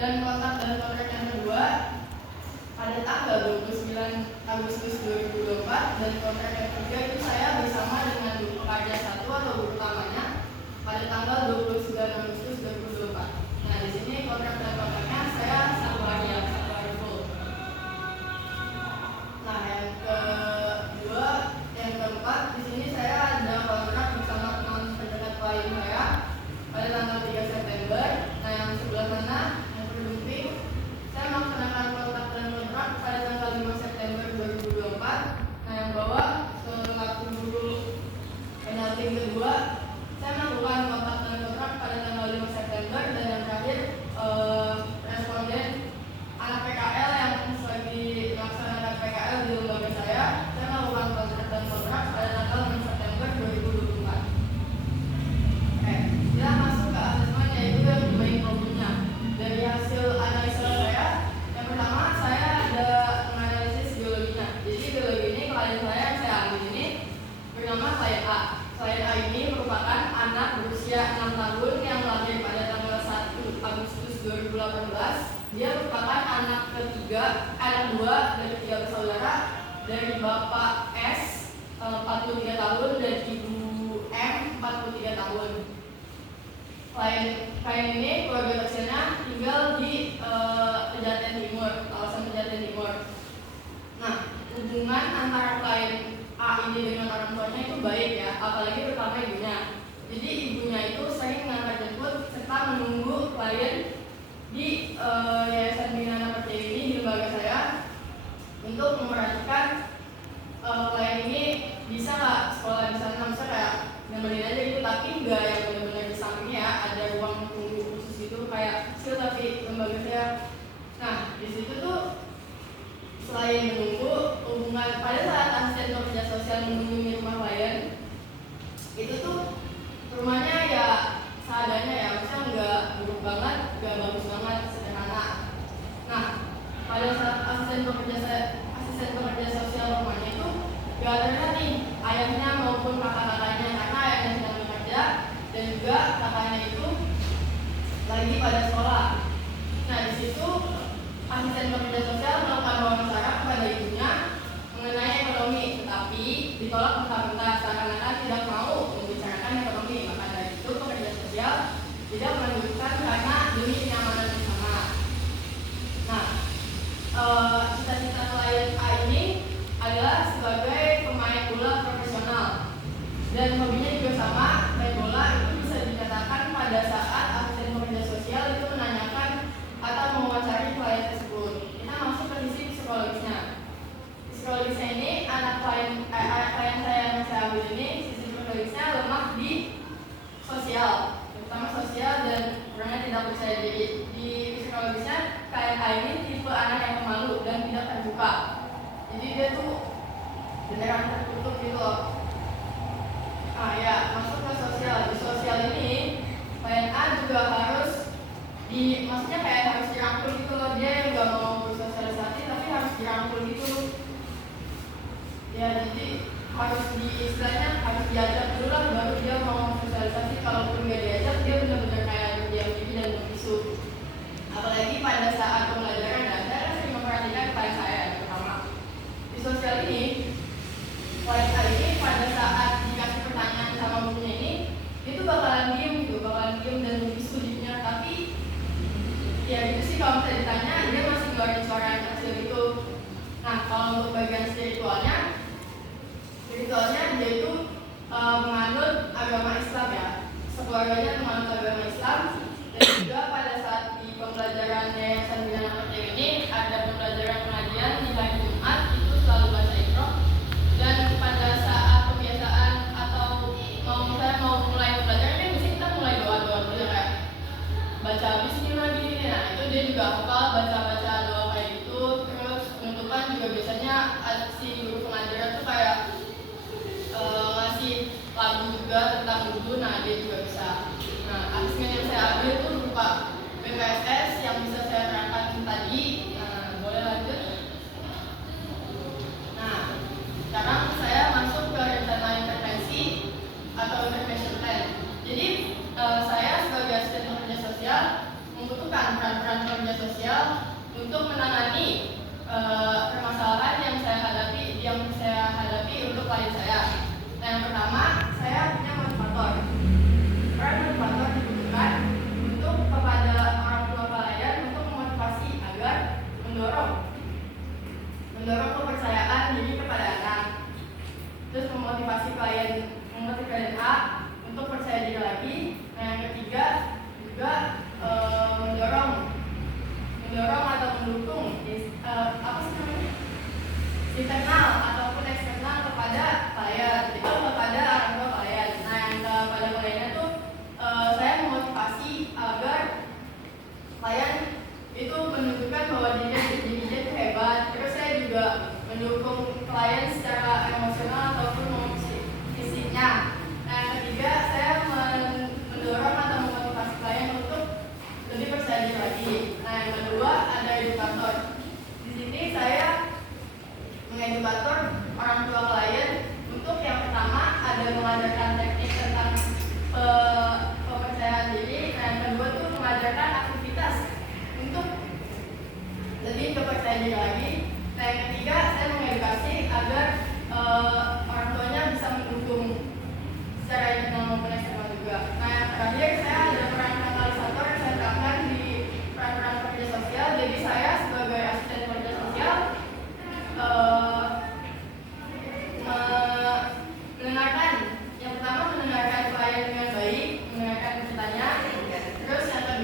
Dan kontrak yang kedua pada tanggal 29 Agustus 2024, dan kontrak yang ketiga itu saya bersama dengan guru pekerja satu atau guru utamanya pada tanggal 29 Agustus 2024. Nah, di sini kontrak dan kontraknya saya satu hari full. Nah, yang keempat di sini saya ada kontrak bersama teman pendekat klien saya pada tanggal 3 September. Nah, yang sebelah sana yang berdumping, saya melaksanakan kontrak dan kontrak pada tanggal 5 September 2024. Nah, yang bawah selaku guru pendamping kedua, saya melakukan kontrak dan kontrak pada tanggal 5 September. Dan yang terakhir responden anak PKL yang lagi melaksanakan PKL di lembaga saya melakukan kontrak dan kontrak pada tanggal 6 September 2024. Oke, kita masuk ke asesmen, yaitu yang main problemnya. Dari hasil analisa saya, yang pertama saya ada menganalisis geologinya. Jadi geologi ini klien saya yang saya ambil ini bernama klien A. Klien A ini merupakan anak berusia 6 tahun yang lahir pada tanggal 1 Agustus 2018. Dia merupakan anak dua dari 3 bersaudara, dari Bapak S 43 tahun dan Ibu M 43 tahun. Klien ini keluarga kecilnya tinggal di Pejaten Timur, kawasan Pejaten Timur. Nah, hubungan antara klien A ini dengan orang tuanya itu baik ya, apalagi terutama ibunya. Jadi ibunya itu sering mengantar jemput serta menunggu klien di Yayasan Bina Anak Pertiwi ini di lembaga saya untuk memperhatikan klien ini bisa nggak sekolah di sana, bisa kayak nemenin aja gitu, tapi nggak yang benar-benar di sampingnya ya, ada ruang tunggu khusus itu kayak kecil tapi lembaga saya. Nah, di situ tuh selain menunggu, hubungan pada saat asisten pekerja sosial mengunjungi rumah klien itu tuh rumahnya ya seadanya ya, maksudnya nggak buruk banget, nggak bagus banget, sederhana. Nah, pada saat asisten pekerja sosial rumahnya itu gak ada nih ayahnya maupun kakak-kakaknya, karena ayahnya sedang bekerja dan juga kakaknya itu lagi pada sekolah. Nah, di situ asisten pekerja sosial melakukan wawancara kepada ibunya mengenai ekonomi, tetapi ditolak mentah-mentah seakan-akan tidak mau membicarakan ekonomi. Maka dari itu pekerja sosial tidak melanjutkan karena demi kenyamanan bersama. Nah, cita-cita klien A ini adalah sebagai pemain bola profesional dan hobinya juga sama, main bola. Itu bisa dikatakan pada saat asisten pekerja sosial itu menanyakan atau mewawancari klien tersebut. Kita masuk ke sisi psikologisnya. Psikologisnya ini anak klien saya yang saya ambil ini, sisi psikologisnya lemah di sosial, terutama sosial, dan orangnya tidak percaya diri. Di psikologisnya klien A ini tipe anak yang pemalu dan tidak terbuka. Jadi dia tuh beneran tertutup gitu loh. Ah ya, masuk ke sosial. Di sosial ini klien A juga harus maksudnya kayak harus dirangkul gitu loh. Dia yang gak mau bersosialisasi tapi harus dirangkul gitu. Ya, jadi istilahnya harus diajak dulu lah baru dia mau sosialisasi. Kalaupun gak diajak, dia benar-benar kayak berdiam diri dan membisu. Apalagi pada saat pembelajaran, dan saya sering memperhatikan klien saya pertama di sosial ini. Klien A ini pada saat dikasih pertanyaan sama gurunya ini, itu bakalan diem dan membisu dirinya. Tapi ya gitu sih, kalau misalnya ditanya dia masih ngeluarin suara yang kecil gitu. Nah, kalau untuk bagian spiritualnya dia itu menganut agama Islam ya, sekeluarganya menganut agama Islam. Dan juga pada saat di pembelajaran Yayasan Bina Anak Pertiwi ini ada pembelajaran pengajian di hari Jumat, itu selalu baca Iqra. Dan pada saat kebiasaan atau mau mulai pembelajaran ini mesti kita mulai doa-doa dulu kayak baca bismillah gini. Nah, itu dia juga hafal baca-baca doa kayak gitu. Terus penutupan juga biasanya si guru pengajaran tuh kayak ngasih lagu juga tentang wudhu. Nah, dia juga bisa. Nah, asesmen yang saya ambil tuh berupa BPSS yang bisa saya terangkan tadi. Nah, boleh lanjut. Nah, sekarang saya masuk ke rencana intervensi atau intervention plan. Jadi saya sebagai asisten pekerja sosial membutuhkan membutuhkan peran-peran kerja sosial untuk menangani permasalahan yang saya hadapi untuk klien saya. Nah, yang pertama, saya punya motivator. Peran motivator dibutuhkan untuk kepada orang tua klien untuk memotivasi agar mendorong kepercayaan diri kepada anak. Terus memotivasi klien A untuk percaya diri lagi. Nah, yang ketiga juga mendorong atau mendukung internal ataupun eksternal kepada klien, itu kepada orang tua klien. Nah, yang kepada kliennya tuh saya memotivasi agar klien itu menunjukkan bahwa dirinya itu hebat. Terus saya juga mendukung klien secara emosional ataupun fisiknya. Nah, yang ketiga saya mendorong atau memotivasi klien untuk lebih percaya diri lagi. Nah, yang kedua ada edukator. Di sini saya mengedukator orang tua klien untuk yang pertama ada mengajarkan teknik tentang kepercayaan diri. Nah, yang kedua tuh mengajarkan aktivitas untuk lebih kepercayaan diri lagi. Nah, yang ketiga saya mengedukasi